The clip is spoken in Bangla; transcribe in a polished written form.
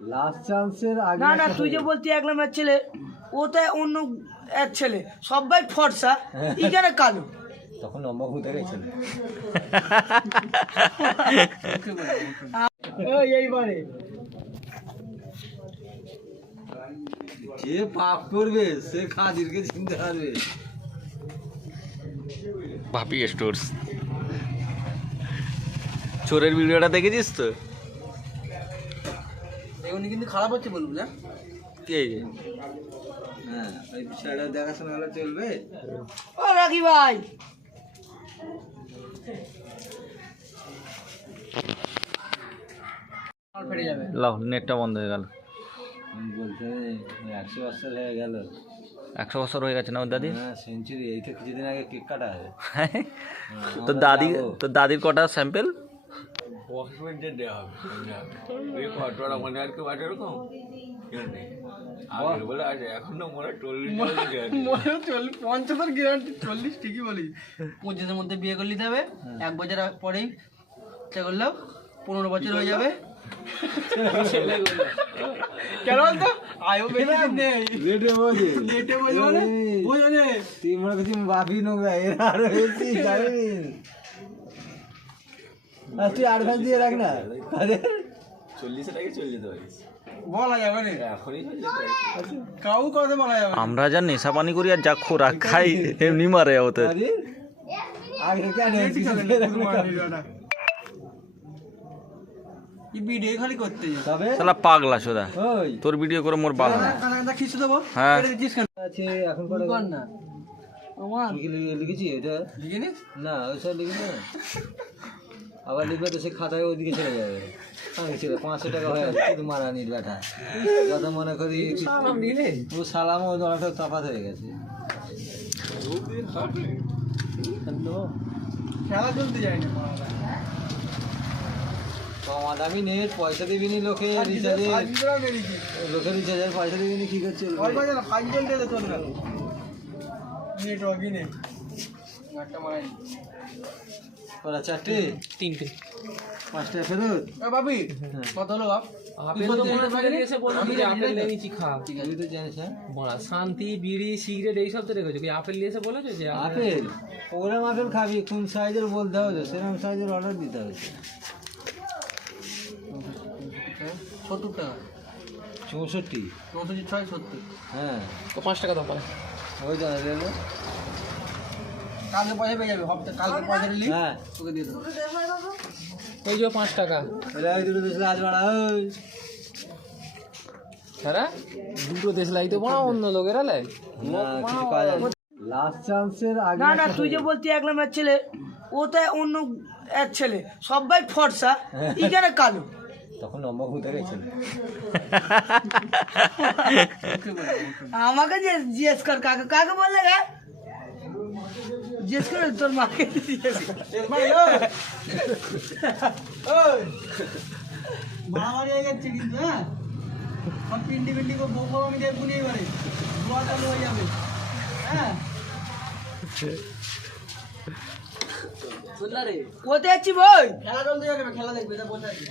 লাস্ট চান্সের আগে না না তুই যে বলতি এক নাম্বার ছেলে ওটা অন্য এক ছেলে সবাই ফর্সা এখানে কালো তখন নম্বর ঘুরতে গেছিল এইবারে যে পাপ করবে সে খাদিরকে চিনতে পারবে। ভাপি স্টোর্স চোরের ভিডিওটা দেখেছিস তো? এগুলো কিন্তু খারাপ হচ্ছে বলবো না কে হ্যাঁ ওই বিষয়টা দেখাশোনা হলে চলবে। ও রাখি ভাই ফেটে যাবে লাও নেটটা বন্ধ হয়ে গেল। বলতে 100 বছর হয়ে গেল। 100 বছর হয়ে গেছে না ওর দাদি? হ্যাঁ সেঞ্চুরি। এই তো কিছুদিন আগে কেক কাটা হবে। তোর দাদির কটা স্যাম্পেল? পঞ্চাশের গ্যারান্টি 40 ঠিকই বলি 25-এর মধ্যে বিয়ে করে নিতে হবে। 1 বছর পরেই চেষ্টা করলাম 15 বছর হয়ে যাবে। কেন বলতো আয়ু বেশি নেই লেটে বলে মানে বোঝে তুই মনে করছিস বাপি নোংরা এর আরো বেশি জানি। আর তুই অ্যাডভান্স দিয়ে রাখ না। 40 টাকা চলে যেতে পারিস বলা যাবে না এখনই চলে যেতে পারিস। কাউ কথা বলা যাবে না। আমরা যা নেশা পানি করি আর যা খোরাক খাই এমনি মারে ওতে। আরে আগে কেন এই ভিডিও খালি করতে যাই তবে শালা পাগলা সোদা ওই তোর ভিডিও করে মোর বাল না। কানাকাটা খিচে দেবো হ্যাঁ। কেটে দিচ্ছিস কেন আছে এখন করে কর না আমার লিখেছি এটা লিখে নিস না ওইসব লিখি না। আবার লিখবে তো সে খাতায় ওইদিকে চলে যাবে। আমি ছিল 500 টাকা হয়ে আছে শুধু মারানির ব্যাটা যত মনে করি ও সালাম ও দলটা তফাৎ হয়ে গেছে। খেলা চলতে যায় না কমা দামি নেট পয়সা দিবি নি লোকে রিচার্জে লোকের রিচার্জের পয়সা দিবি নি কি করছে ওরা 4টে 3টে 5টা ফেরত। বাবি কত হলো বাপ আপেল তো মনে করে দিয়েছে বলছি যে আপেল নিয়েছি খা তুই তো জানিস হ্যাঁ বড়া শান্তি বিড়ি সিগারেট এইসব তো রেখেছো কি আপেল নিয়েছে বলেছো যে আপেল ওরম আপেল খাবি কোন সাইজের বলতে হবে সেরকম সাইজের অর্ডার দিতে হবে। 70 টাকা 64 64 6 70 হ্যাঁ তো 5 টাকা দাও পারে ওই তো রেলো কালকে পয়সা পেয়ে যাবে হপ্তা কালকে পয়সা নিলি হ্যাঁ তোকে দিয়ে দেবো ওই যে 5 টাকা এরা ওই দুটো দেশে আজ বাড়া ওই হ্যাঁ দুটো দেশ লাই তো বড় অন্য লোকেরা লাই না কিছু কাজ আছে লাস্ট চান্সের আগে না না তুই যে বলতি এক নাম্বার ছেলে ওটা অন্য এক ছেলে সবাই ফর্সা এখানে কালো তখন নম্বর ঘুরতে গেছিল। আমাকে যে জিজ্ঞেস কর কাকে কাকে বললে গা জিজ্ঞেস করে তোর মাকে জিজ্ঞেস কর মারামারি হয়ে গেছে কিন্তু হ্যাঁ সব পিন্ডি পিন্ডি করে বউ আমি দেখবো নি এবারে দোয়া চালু হয়ে যাবে হ্যাঁ কোথায় আছি বই খেলা চলতে যাবে খেলা দেখবে বসে আছি